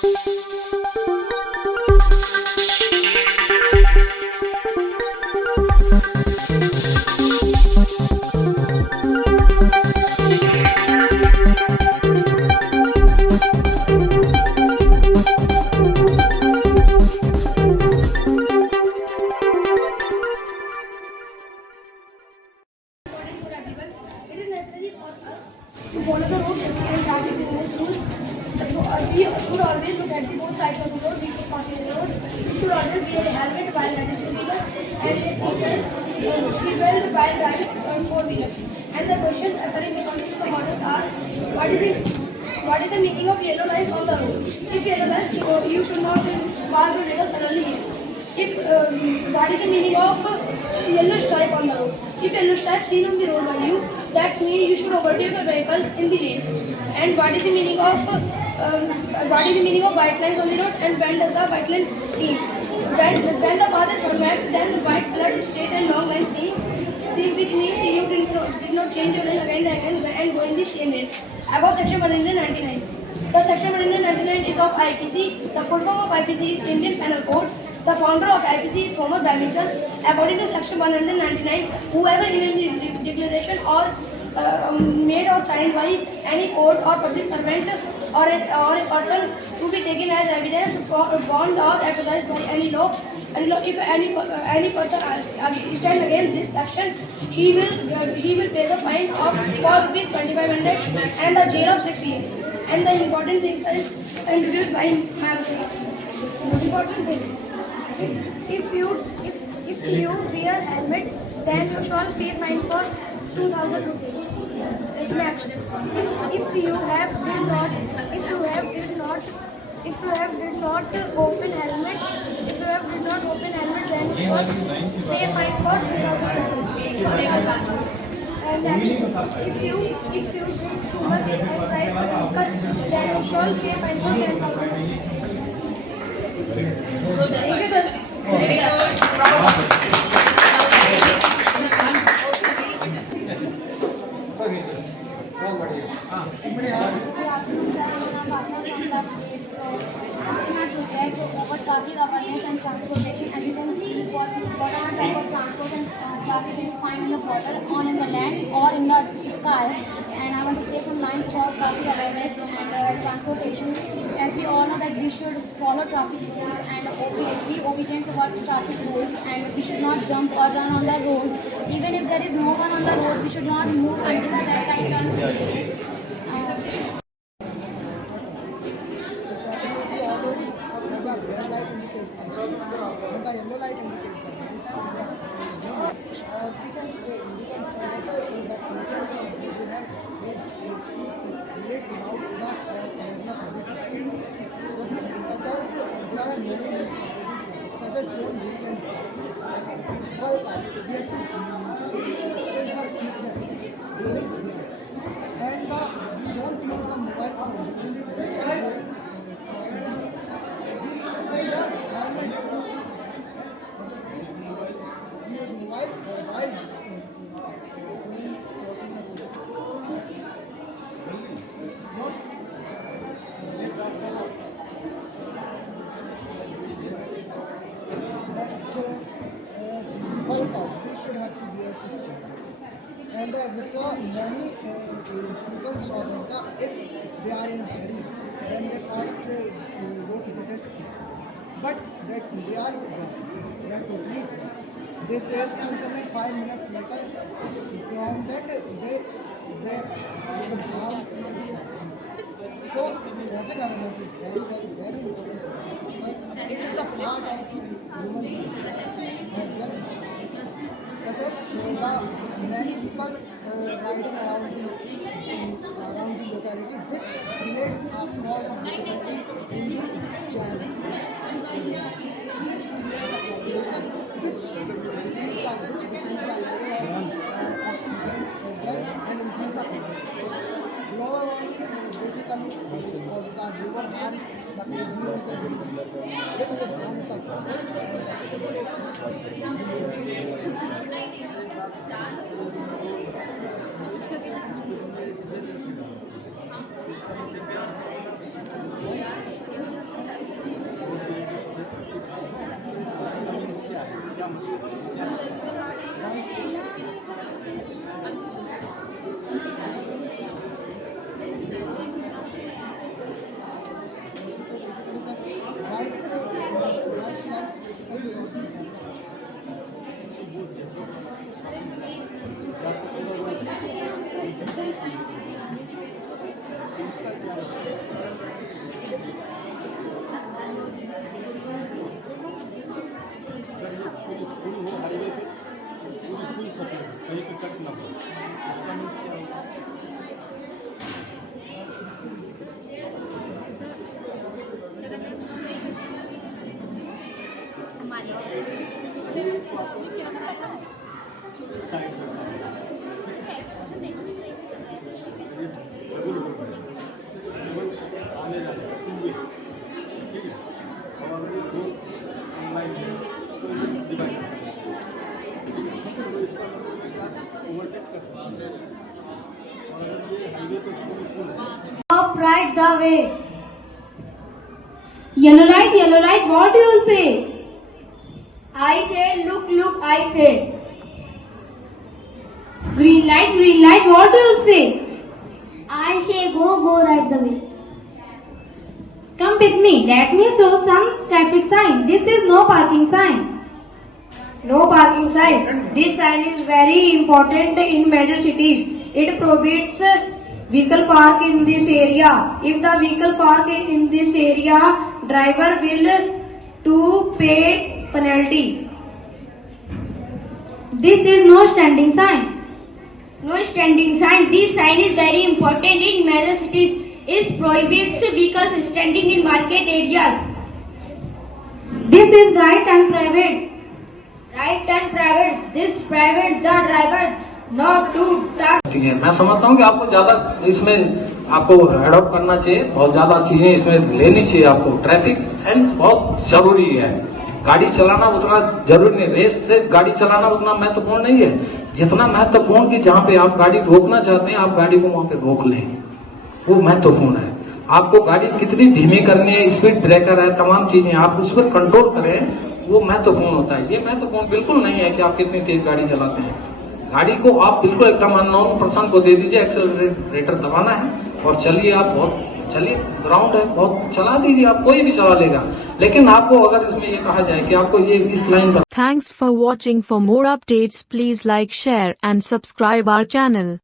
To follow the road safety and traffic signals rules, we should always look at the both sides of the road before passing the road. We should always wear a helmet while riding two-wheelers and a seatbelt while driving four-wheelers. And the questions occurring according to the models are: what is the meaning of yellow lines on the road? If yellow lines, you should not pass the vehicle suddenly. What is the meaning of yellow stripe on the road? If yellow stripe seen on the road by you, that means you should overtake the vehicle in the lane. And what is the meaning of white lines on the road? And when does the white line seen? When the path is unmarked, then the white colored straight and long line seen, which means you did not change your lane again and again and go in the same lane. Above section 199. The section 199 is of IPC. The full form of IPC is Indian Penal Code. The founder of IPC is Thomas Babington. According to section 199, whoever in any declaration or made or signed by any court or public servant or a person to be taken as evidence, bond or exercised by any law, if any person stand against this section, he will pay the fine of rupees 2500 and the jail of 6 years. And the important things is introduced by important things. If you wear helmet, then you shall pay fine for 2000 rupees. Next, if you have did not open helmet, then you shall pay fine for 2000 rupees. And next, if you drink too much and drive a vehicle, then you shall pay fine for 10,000 rupees. Thank you, sir. Very good. Traffic awareness and transportation. As you can see, what are the type of transport and traffic you find in the water, on in the land, or in the sky. And I want to say some lines about traffic awareness and transportation. As we all know that we should follow traffic rules and be obedient towards traffic rules, and we should not jump or run on the road. Even if there is no one on the road, we should not move until the red light turns green. The red light indicates the steps, and the yellow light indicates the medicine, and the green. We can say that the teachers who have explained in schools that relate about the awareness of the traffic. Such as there are many such as don't drink and bulk out. We have to stay the seat belts during the ride, and we don't use the mobile phone during crossing the road. We use mobile while crossing the road. Bulk out. We should have to wear the seatbelts. And many people saw that if they are in a hurry, then they first go to better space. But that they are wrong. They are totally wrong. They say something 5 minutes later, from that they could harm themselves. So traffic awareness is very important because it is the part of human life as well. Such as the many vehicles riding around the locality, which creates a cause of difficulty in the jams, which create a population, which decrease the level of oxygen as well and increase the pressure. Global warming basically causes the global harms, the greenhouse effect, which will harm the public. light the way. Yellow light, what do you say? I say, look, look, I say. Green light, what do you say? I say, go, right the way. Come with me, let me show some traffic sign. This is no parking sign. No parking sign. This sign is very important in major cities. It prohibits vehicle park in this area. If the vehicle park in this area, driver will to pay penalty. This is no standing sign. No standing sign. This sign is very important in major cities. It prohibits vehicles standing in market areas. This is right and private. Right and private. This private the driver not to start. ठीक है, मैं समझता हूँ कि आपको ज्यादा इसमें आपको एडॉप्ट करना चाहिए, बहुत ज्यादा चीजें इसमें लेनी चाहिए आपको। ट्रैफिक सेंस बहुत जरूरी है। गाड़ी चलाना उतना जरूरी नहीं, रेस से गाड़ी चलाना उतना महत्वपूर्ण नहीं है जितना महत्वपूर्ण कि जहाँ पे आप गाड़ी रोकना चाहते हैं आप गाड़ी को वहाँ पे रोक लें, वो महत्वपूर्ण है। आपको गाड़ी कितनी धीमी करनी है, स्पीड ब्रेकर है, तमाम चीजें आप उस पर कंट्रोल करें, वो महत्वपूर्ण होता है। ये महत्वपूर्ण बिल्कुल नहीं है कि आप कितनी तेज गाड़ी चलाते हैं। गाड़ी को आप बिल्कुल एकदम अननोन पर्सन को दे दीजिए, एक्सेलरेटर दबाना है और चलिए, आप बहुत चलिए, ग्राउंड है, बहुत चला दीजिए, आप कोई भी चला लेगा। लेकिन आपको अगर इसमें ये कहा जाए कि आपको ये इस लाइन पर। Thanks for watching. For more updates, please like, share and subscribe our channel.